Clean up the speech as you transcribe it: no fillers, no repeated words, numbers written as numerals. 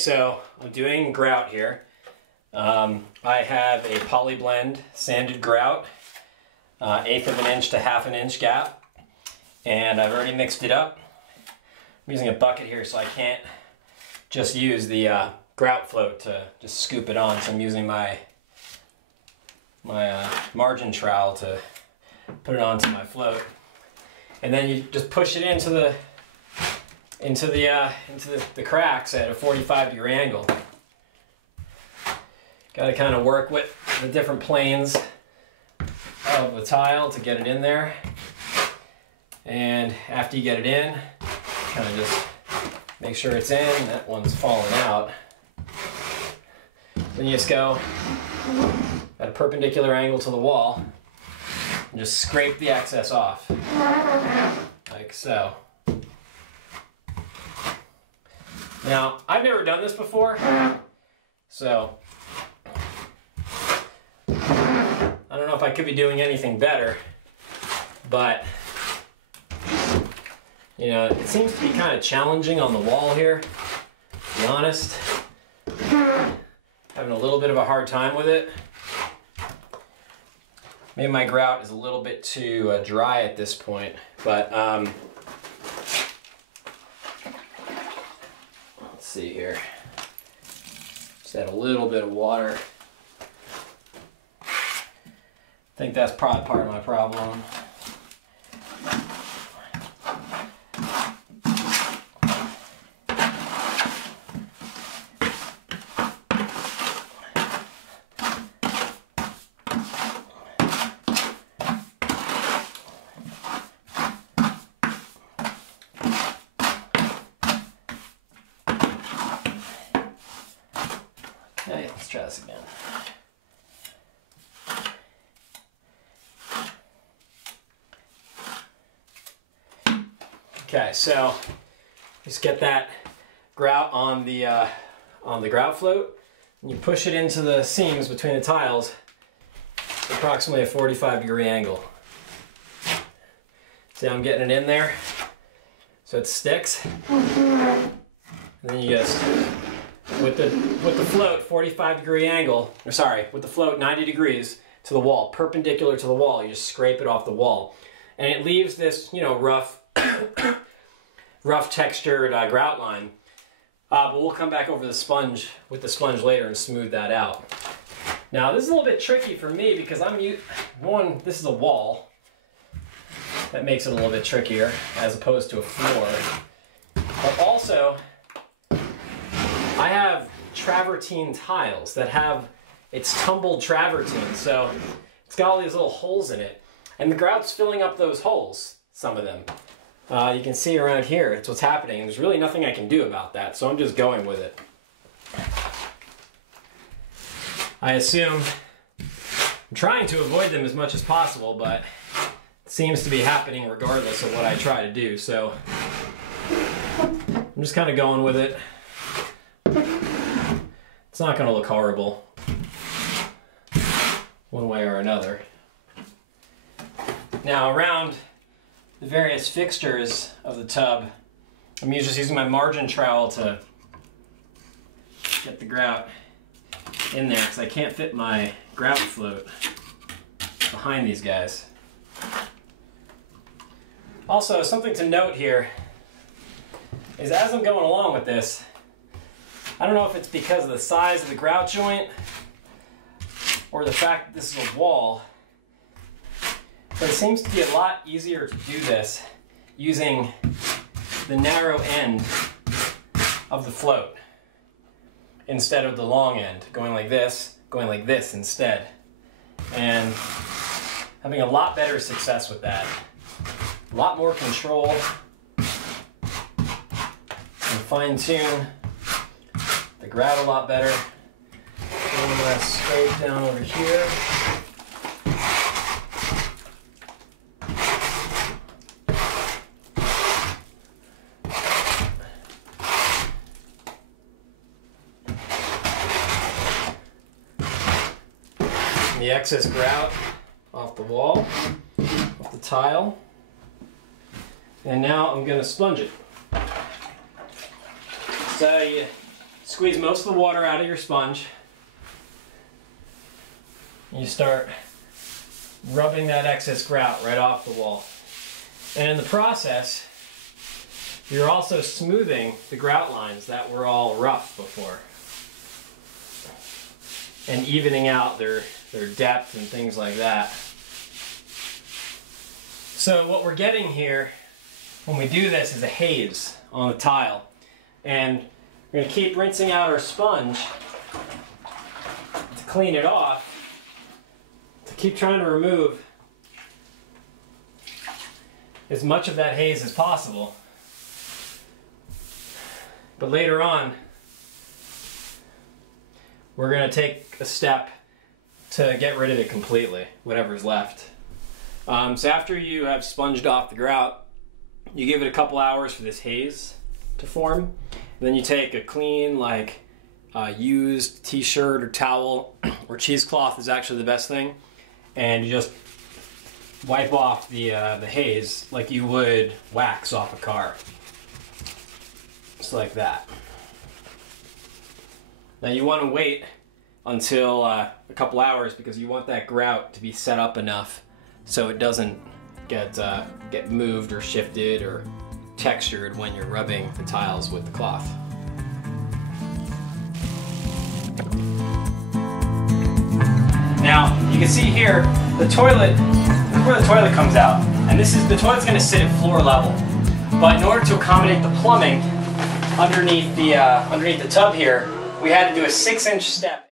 So I'm doing grout here. I have a Polyblend sanded grout, 1/8 of an inch to 1/2 an inch gap, and I've already mixed it up. I'm using a bucket here, so I can't just use the grout float to just scoop it on. So I'm using my margin trowel to put it onto my float, and then you just push it into the cracks at a 45-degree angle. Got to kind of work with the different planes of the tile to get it in there. And after you get it in, kind of just make sure it's in. That one's falling out. Then you just go at a perpendicular angle to the wall and just scrape the excess off, like so. Now, I've never done this before, so I don't know if I could be doing anything better, but you know, it seems to be kind of challenging on the wall here, to be honest. Having a little bit of a hard time with it. Maybe my grout is a little bit too dry at this point, but let's see here. Just add a little bit of water. I think that's probably part of my problem. Okay, let's try this again. Okay, so just get that grout on the grout float, and you push it into the seams between the tiles at approximately a 45-degree angle. See how I'm getting it in there so it sticks? And then you just, with the float 45-degree angle, or sorry, with the float 90 degrees to the wall, perpendicular to the wall, you just scrape it off the wall. And it leaves this, you know, rough textured grout line. But we'll come back over the sponge with the sponge later and smooth that out. Now this is a little bit tricky for me because this is a wall. That makes it a little bit trickier as opposed to a floor. But also, I have travertine tiles that have, it's tumbled travertine, so it's got all these little holes in it. And the grout's filling up those holes, some of them. You can see around here, it's what's happening. There's really nothing I can do about that, so I'm just going with it. I assume I'm trying to avoid them as much as possible, but it seems to be happening regardless of what I try to do, so I'm just kind of going with it. It's not going to look horrible one way or another. Now around the various fixtures of the tub, I'm just using my margin trowel to get the grout in there because I can't fit my grout float behind these guys. Also, something to note here is as I'm going along with this, I don't know if it's because of the size of the grout joint or the fact that this is a wall, but it seems to be a lot easier to do this using the narrow end of the float instead of the long end, going like this instead. And having a lot better success with that. A lot more control and fine tune the grout a lot better. So I'm going to scrape down over here. The excess grout off the wall, off the tile. And now I'm going to sponge it. So you squeeze most of the water out of your sponge. You start rubbing that excess grout right off the wall. And in the process, you're also smoothing the grout lines that were all rough before. And evening out their depth and things like that. So what we're getting here when we do this is a haze on the tile. And we're going to keep rinsing out our sponge to clean it off, to keep trying to remove as much of that haze as possible. But later on, we're going to take a step to get rid of it completely, whatever's left. So after you have sponged off the grout, you give it a couple hours for this haze to form. And then you take a clean, like used t-shirt or towel, or cheesecloth is actually the best thing, and you just wipe off the haze like you would wax off a car. Just like that. Now you want to wait until a couple hours because you want that grout to be set up enough so it doesn't get moved or shifted or textured when you're rubbing the tiles with the cloth. Now you can see here the toilet, this is where the toilet comes out, and the toilet's going to sit at floor level. But in order to accommodate the plumbing underneath the tub here, we had to do a 6-inch step.